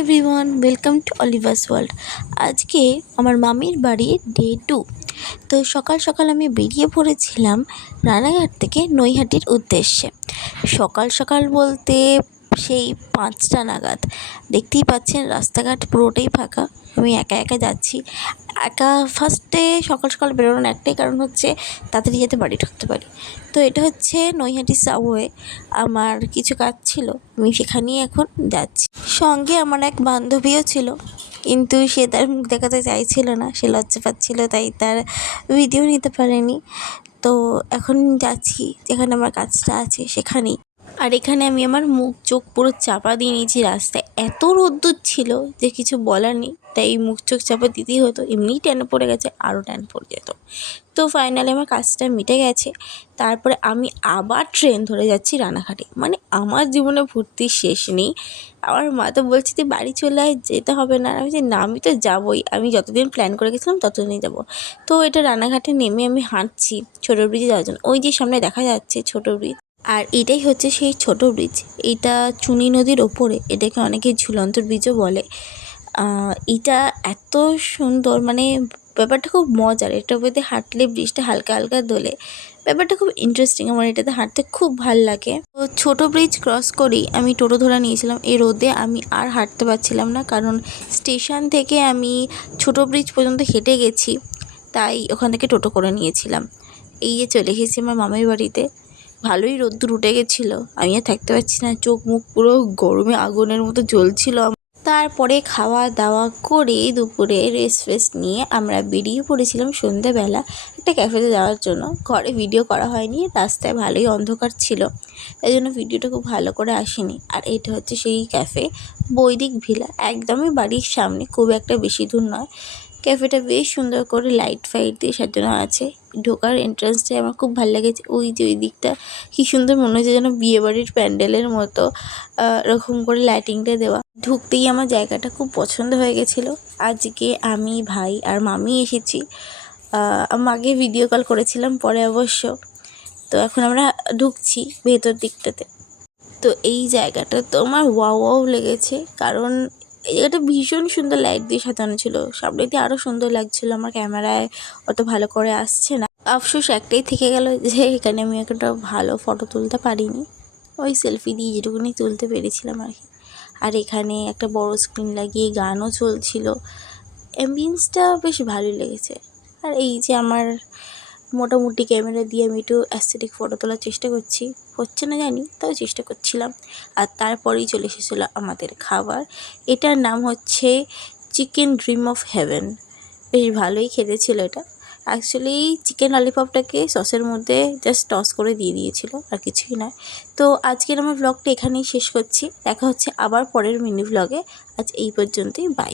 Everyone, welcome to Olivas world. আজকে আমার মামির বাড়ির ডে 2। তো সকাল সকাল আমি বেরিয়ে পড়েছিলাম রানাঘাট থেকে নৈহাটির উদ্দেশ্যে। সকাল সকাল বলতে সেই 5টা নাগাদ। দেখতেই পাচ্ছেন রাস্তাঘাট পুরোটাই ফাঁকা। আমি একা একা যাচ্ছি। একা ফার্স্টে সকাল সকাল বেরোনোর একটাই কারণ হচ্ছে তাড়াতাড়ি যাতে বাড়ি ঢুকতে পারি। তো এটা হচ্ছে নৈহাটি সাবওয়ে। আমার কিছু কাজ ছিল, আমি সেখানেই এখন যাচ্ছি। সঙ্গে আমার এক বান্ধবীও ছিল, কিন্তু সে তার মুখ দেখাতে চাইছিল না, সে লজ্জা পাচ্ছিল, তাই তার ভিডিও নিতে পারেনি। তো এখন যাচ্ছি যেখানে আমার কাজটা আছে সেখানেই। আর এখানে আমি আমার মুখ চোখ পুরো চাপা দিয়ে নিয়েছি। রাস্তায় এত রোদ্দুর ছিল যে কিছু বলার নেই, তাই মুখ চোখ চাপা দিতেই হতো। এমনিই ট্যান পড়ে গেছে, আরও ট্যান পড়ে যেত। তো ফাইনালি আমার কাজটা মিটে গেছে। তারপরে আমি আবার ট্রেন ধরে যাচ্ছি রানাঘাটে। মানে আমার জীবনে ভর্তির শেষ নেই। আমার মা তো বলছে তুই বাড়ি চলে আয়, যেতে হবে না। আমি যে না, আমি তো যাবোই, আমি যতদিন প্ল্যান করে গেছিলাম ততদিনই যাবো। তো এটা রানাঘাটে নেমে আমি হাঁটছি ছোটো ব্রিজে যাওয়ার জন্য। ওই যে সামনে দেখা যাচ্ছে ছোটো ব্রিজ, আর এটাই হচ্ছে সেই ছোটো ব্রিজ। এটা চুনি নদীর ওপরে, এটাকে অনেকে ঝুলন্ত ব্রিজও বলে। এটা এত সুন্দর, মানে ব্যাপারটা খুব মজার। এটার মধ্যে হাঁটলে ব্রিজটা হালকা হালকা দোলে, ব্যাপারটা খুব ইন্টারেস্টিং। আমার এটাতে হাঁটতে খুব ভাল লাগে। তো ছোটো ব্রিজ ক্রস করেই আমি টোটো ধরে নিয়েছিলাম। এই রোদে আমি আর হাঁটতে পারছিলাম না, কারণ স্টেশন থেকে আমি ছোটো ব্রিজ পর্যন্ত হেঁটে গেছি, তাই ওখান থেকে টোটো করে নিয়েছিলাম। এই যে চলে এসেছি আমার মামার বাড়িতে। ভালোই রোদ্দুর উঠে গেছিলো, আমি আর থাকতে পারছি না, চোখ মুখ পুরো গরমে আগুনের মতো জ্বলছিল। তারপরে খাওয়া দাওয়া করে দুপুরে রেস্ট ফেস্ট নিয়ে আমরা বেরিয়ে পড়েছিলাম সন্ধ্যাবেলা একটা ক্যাফেতে যাওয়ার জন্য। ঘরে ভিডিও করা হয়নি, রাস্তায় ভালোই অন্ধকার ছিল, তাই জন্য ভিডিওটা খুব ভালো করে আসেনি। আর এটা হচ্ছে সেই ক্যাফে, বৈদিক ভিলা, একদমই বাড়ির সামনে, খুব একটা বেশি দূর নয়। ক্যাফেটা বেশ সুন্দর করে লাইট ফাইট দিয়ে সাজানো আছে। ঢোকার এন্ট্রান্সটাই আমার খুব ভালো লেগেছে। ওই যে ওই দিকটা কী সুন্দর, মনে হচ্ছে যেন বিয়েবাড়ির প্যান্ডেলের মতো এরকম করে লাইটিংটা দেওয়া। ঢুকতেই আমার জায়গাটা খুব পছন্দ হয়ে গেছিলো। আজকে আমি, ভাই আর মামি এসেছি। মাকে ভিডিও কল করেছিলাম পরে অবশ্য। তো এখন আমরা ঢুকছি ভেতর দিকটাতে। তো এই জায়গাটা তো আমার ওয়াও ওয়াও লেগেছে, কারণ এই জায়গাটা ভীষণ সুন্দর লাইট দিয়ে সাজানো ছিল। সামনে দিয়ে আরও সুন্দর লাগছিলো, আমার ক্যামেরায় অত ভালো করে আসছে না। আফসোস একটাই থেকে গেল যে এখানে আমি একটা ভালো ফটো তুলতে পারিনি। ওই সেলফি দিয়ে যেটুকুনি তুলতে পেরেছিলাম আর কি। আর এখানে একটা বড় স্ক্রিন লাগিয়ে গানও চলছিল। অ্যাম্বিয়েন্সটা বেশ ভালোই লেগেছে। আর এই যে আমার মোটামুটি ক্যামেরা দিয়ে আমি একটু অ্যাস্থেটিক ফটো তোলার চেষ্টা করছি, হচ্ছে না জানি, তাও চেষ্টা করছিলাম। আর তারপরেই চলে এসেছিলো আমাদের খাবার। এটার নাম হচ্ছে চিকেন ড্রিম অফ হেভেন। বেশ ভালোই খেতে ছিল এটা। অ্যাকচুয়ালি চিকেন ললিপপটাকে সসের মধ্যে জাস্ট টস করে দিয়ে দিয়েছিল, আর কিছুই নয়। তো আজকের আমার ব্লগটা এখানেই শেষ করছি। দেখা হচ্ছে আবার পরের মিনি ব্লগে। আজ এই পর্যন্তই, বাই।